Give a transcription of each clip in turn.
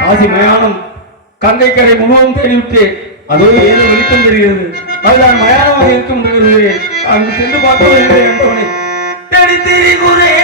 காசி மயானம் கங்கை கரை முழுவதும் தேடிவிட்டேன். அதோடு ஏதோ வெளிச்சம் தெரிகிறது. அதுதான் மயானமாக இருக்கும் என்று வருகிறேன். அங்கு சென்று பார்ப்போம் என்று என்பவனை தேடி திரிகிறேன்.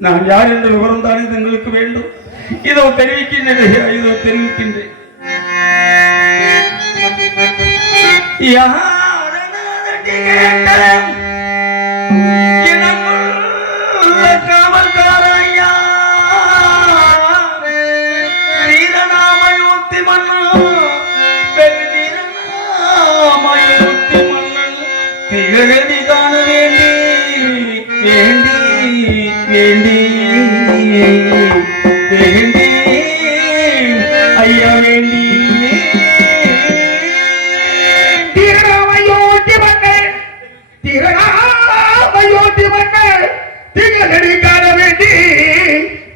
நான் யார் என்ற விவரம் தானே தங்களுக்கு வேண்டும். இதோ தெரிவிக்கின்றேன். இதோ தெரிவிக்கின்றேன். காவல்காரையா வீரநாமயூர்த்தி மன்னன் வீரநாமயூர்த்தி மன்னன் திகழடி காண வேண்டி வேண்டி வேண்டி வேண்டி ஐயா வேண்டி திருநாமயூர்த்தி மன்னர் திருநாமயூர்த்தி மன்னர் திகழடி காண வேண்டி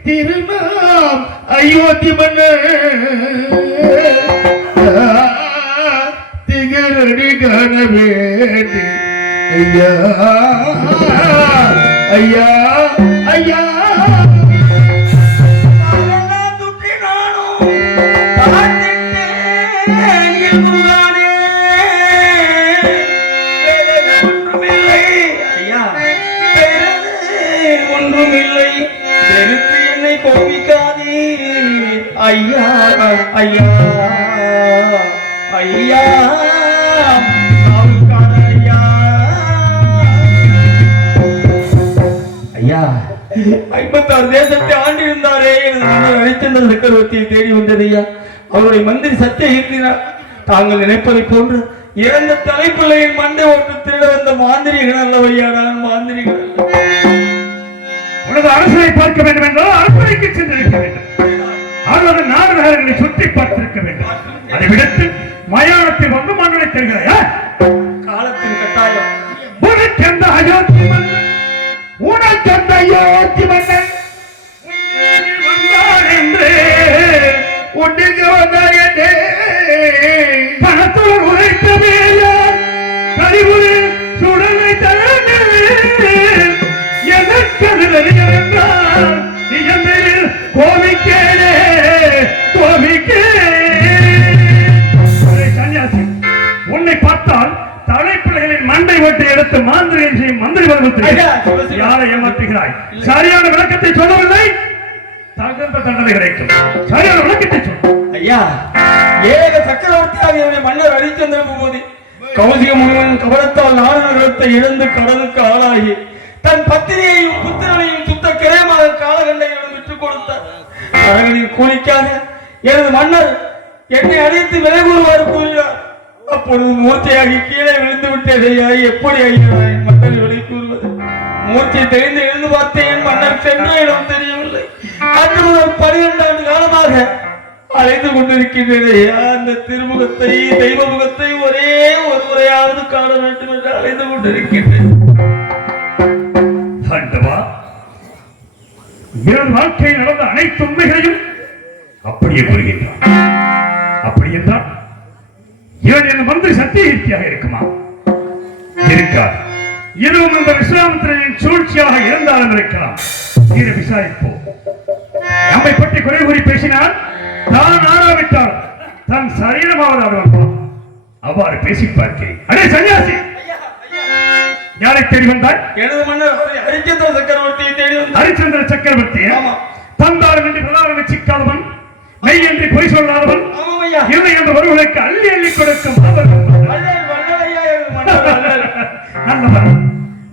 திருநாம் அயோத்தி மன்னர் திகழடி காண வேண்டி ஐயா ஐயா ஐயா ஒன்றுமில்லை. வெறுத்து என்னை கோபிக்காதே ஐயா ஐயா ஐயா ஐயா 56 தேசத்தை ஆண்டிருந்தாரே எனது மன்னர் ஹரிச்சந்திர சக்கரவர்த்தியை தேடி வந்தது ஐயா. அவருடைய மந்திரி சத்தியகீர்த்தினார். தாங்கள் நினைப்பதை போன்று இறந்த தலைப்பிள்ளையின் மண்டை ஓட்டு திருட வந்த மாந்திரிகள் அல்லவையா? நான் மாந்திரிகள் உனது அரசனை பார்க்க வேண்டும் என்றால் அரசனைக்கு சென்றிருக்க வேண்டும். அவரது நாடு நகரங்களை சுற்றி பார்த்திருக்க வேண்டும். அதை விடுத்து மயானத்தில் வந்து மன்னனை தருகிறாயா? காலத்தின் கட்டாயம். உனக்கெந்த அயோத்தி மன்னன் உனக்கெந்த அயோத்தி மன்னன் வந்தார் என்று உன்னிக்கு வந்தார் என்று பணத்துடன் உரைத்த மேலார் கழிவுறு சுடலை தரந்து எதற்கது என்றால் நிஜமேல் கோபிக்கேனே கோபிக்கே சன்னியாசி உன்னை பார்த்தால் தலைப்பிள்ளைகளின் மண்டை ஓட்டை எடுத்து மாந்திரியம் செய்யும் மந்திரி பருவத்தில் யாரை ஏமாற்றுகிறாய்? சரியான விளக்கத்தை சொல்லவில்லை, தகுந்த தண்டனை கிடைக்கும். சரியான விளக்கத்தை சொல். ஐயா, ஏக சக்கரவர்த்தியாக மன்னர் ஹரிச்சந்திரன் போது கௌசிக முனிவன் கவனத்தால் நாடு நகரத்தை இழந்து கடலுக்கு ஆளாகி தன் பத்திரியையும் புத்திரனையும் சுத்த கிரயமாக காலகண்டையிடம் விட்டுக் கொடுத்தார். அவர்களின் கூலிக்காக எனது மன்னர் என்னை அழைத்து விலை கூறுவார் கூறினார். அப்பொழுது மூர்ச்சையாகி கீழே விழுந்து விட்டது ஐயா. எப்படி ஐயா என் மன்னர் விலை கூறுவது? மூர்ச்சை தெரிந்து எழுந்து பார்த்தேன். என் மன்னர் சென்ற இடம் தெரியவில்லை. அன்று முதல் 12 ஆண்டு காலமாக அழைத்து கொண்டிருக்கின்றேன் ஐயா. அந்த திருமுகத்தை தெய்வ முகத்தை ஒரே ஒரு முறையாவது காண வேண்டும் என்று அழைத்து கொண்டிருக்கின்றேன். என் வாழ்க்கையில் நடந்த அனைத்து உண்மைகளையும் அப்படியே கூறுகின்றான். அப்படி என்றால் இவன் என் மந்திரி சத்தியகீர்த்தியாக இருக்குமா? இருக்காது. இதுவும் இந்த விஸ்வாமித்திரனின் சூழ்ச்சியாக இருந்தாலும் இருக்கலாம். இதை விசாரிப்போம். நம்மை பற்றி குறை கூறி பேசினார். தான் ஆடாவிட்டால் தன் சரீரமாவது ஆடுவான். அவ்வாறு பேசி பார்க்கிறேன். அடே சன்னியாசி, யாரை தேடி வந்தாய்? எனது மன்னர் ஹரிச்சந்திர சக்கரவர்த்தியை தேடி வந்தார். ஹரிச்சந்திர சக்கரவர்த்தி தந்தாரம் என்று பிரதாரம் வச்சிக்காதவன், மெய் என்று பொய் சொல்லாதவன், இல்லை என்ற ஒருவனுக்கு அள்ளி அள்ளி கொடுக்கும் நல்லவன்,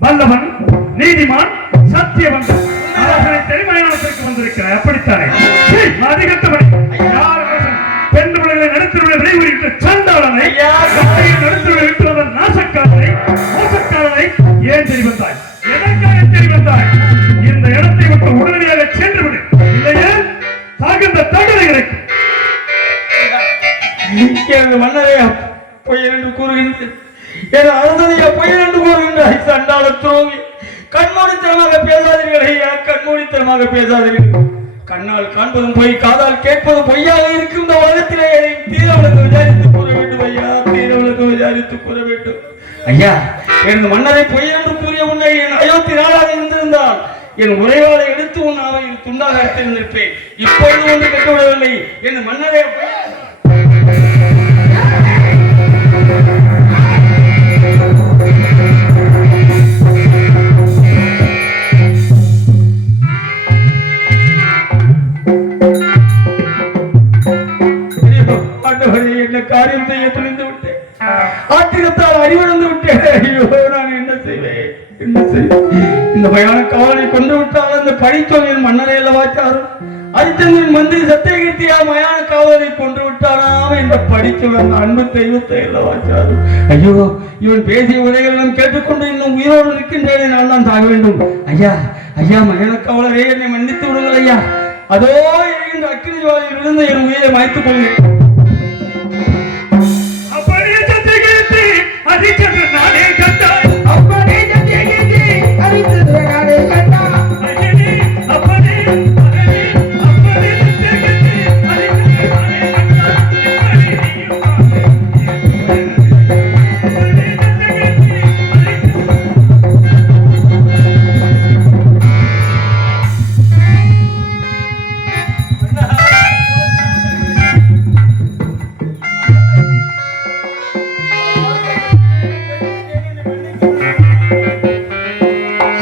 வல்லவன், நீதிமான், சத்தியவந்தன், தெரிமையானத்திற்கு வந்திருக்கிறார். அப்படித்தானே அதிகத்தவன் யார் பெண் பிள்ளைகளை நடத்தினுடைய விளைவுறிட்டு சண்டாளனை நடத்தினுடைய விட்டுவதன் நாசக்காரனை மோசக்காரனை ஏன் தெரிவந்தாய்? எதற்காக தெரிவந்தாய்? இந்த இடத்தை விட்டு உடனடியாக சென்று விடு, இல்லையே தகுந்த தண்டனை கிடைக்கும். எனது மன்னரையா பொய் என்று கூறுகின்றேன், என் அரசனையா பொய் என்று கூறுகின்றாய். சண்டாள துரோகி, கண்மூடித்தனமாக பேசாதீர்கள் ஐயா, கண்மூடித்தனமாக பேசாதீர்கள். கண்ணால் காண்பதும் பொய், காதால் கேட்பதும் பொய்யாக இருக்கும் இந்த உலகத்திலே தீரவளுக்கு விசாரித்து கூற வேண்டும் ஐயா, தீரவளுக்கு விசாரித்து கூற வேண்டும் ஐயா. எனது மன்னரை பொய் என்று கூறிய உன்னை என் அயோத்தி நாளாக இருந்திருந்தால் என் உரைவாளை எடுத்து உன் அவையில் துண்டாக எடுத்திருந்திருப்பேன். இப்பொழுது ஒன்று கெட்டுவிடவில்லை. என் மன்னரை காரியம் செய்ய துணிந்து விட்டேன், ஆத்திரத்தால் அறிவிழந்து விட்டேன். ஐயோ, நான் என்ன செய்வேன், என்ன செய்வேன்? இந்த பயான காவலை கொண்டு விட்டால் அந்த படித்தோனின் மன்னரை அல்லவாச்சாரும் அரிச்சந்திரன் மந்திரி சத்தியகீர்த்தியா மயான காவலை கொண்டு விட்டாராம் என்ற படித்தவன் அன்பு தெய்வத்தை அல்லவாச்சாரும். ஐயோ, இவன் பேசிய உரைகள் நான் கேட்டுக்கொண்டு இன்னும் உயிரோடு நிற்கின்றேனே, நான் தான் சாக வேண்டும். ஐயா ஐயா, மயான காவலரே, என்னை மன்னித்து விடுங்கள் ஐயா. அதோ எரிகின்ற அக்கினி ஜுவாலையில் விழுந்து என் உயிரை மாய்த்துக் கொள்கிறேன்.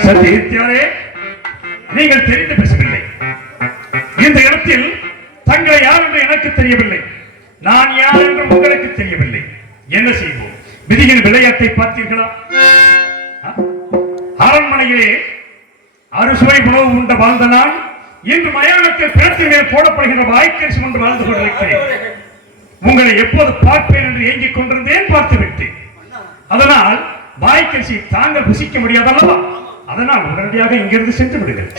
சத்தியத்தியாரே, நீங்கள் தெரிந்து பேசவில்லை. இந்த இடத்தில் தங்களை யார் என்று எனக்கு தெரியவில்லை, நான் யார் என்று உங்களுக்கு தெரியவில்லை. என்ன செய்வோம்? விதியின் விளையாட்டை பார்த்தீர்களா? அரண்மனையிலே அறுசுவை உணவு உண்ட வாழ்ந்த நான் இன்று மயானத்தில் பிணத்தின் மேல் போடப்படுகின்ற வாய்க்கரிசி ஒன்று வாழ்ந்து கொண்டிருக்கிறேன். உங்களை எப்போது பார்ப்பேன் என்று ஏங்கிக் கொண்டிருந்தேன், பார்த்து விட்டேன். அதனால் வாய்க்கரிசி தாங்கள் புசிக்க முடியாதல்லவா? அதனால் உடனடியாக இங்கிருந்து சென்று விடுங்கள்.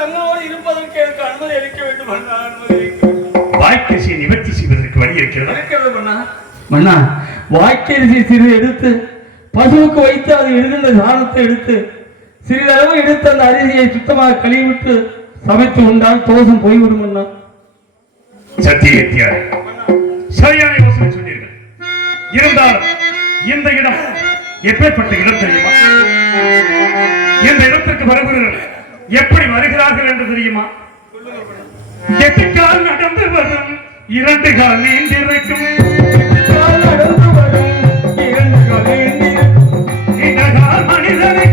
தங்களோடு இருப்பதற்கு எனக்கு அனுமதி அளிக்க வேண்டும். வாய்க்கரிசியை நிவர்த்தி செய்வதற்கு வழி இருக்கிறது. மன்னா, வாய்க்கரிசி சிறிது எடுத்து பசுவுக்கு வைத்து அது எழுகின்ற சாணத்தை எடுத்து சிறிதளவு எடுத்து அந்த அரிசியை சுத்தமாக கழுவிவிட்டு சமைத்து உண்டால் தோஷம் போய்விடும். மன்னா, சத்தியத்தியாரே, சரியான யோசனை சொன்னீர்கள். இருந்தாலும் இந்த இடம் எப்பேற்பட்ட இடம் தெரியுமா? இந்த இடத்திற்கு வருகிறவர்கள் எப்படி வருகிறார்கள் என்று தெரியுமா? 8 கால் நடந்து வரும், 2 கால் நீண்டிருக்கும், 2 கால் நடந்து வரும், 2 கால் நீண்டிருக்கும், 2 கால் மனிதனை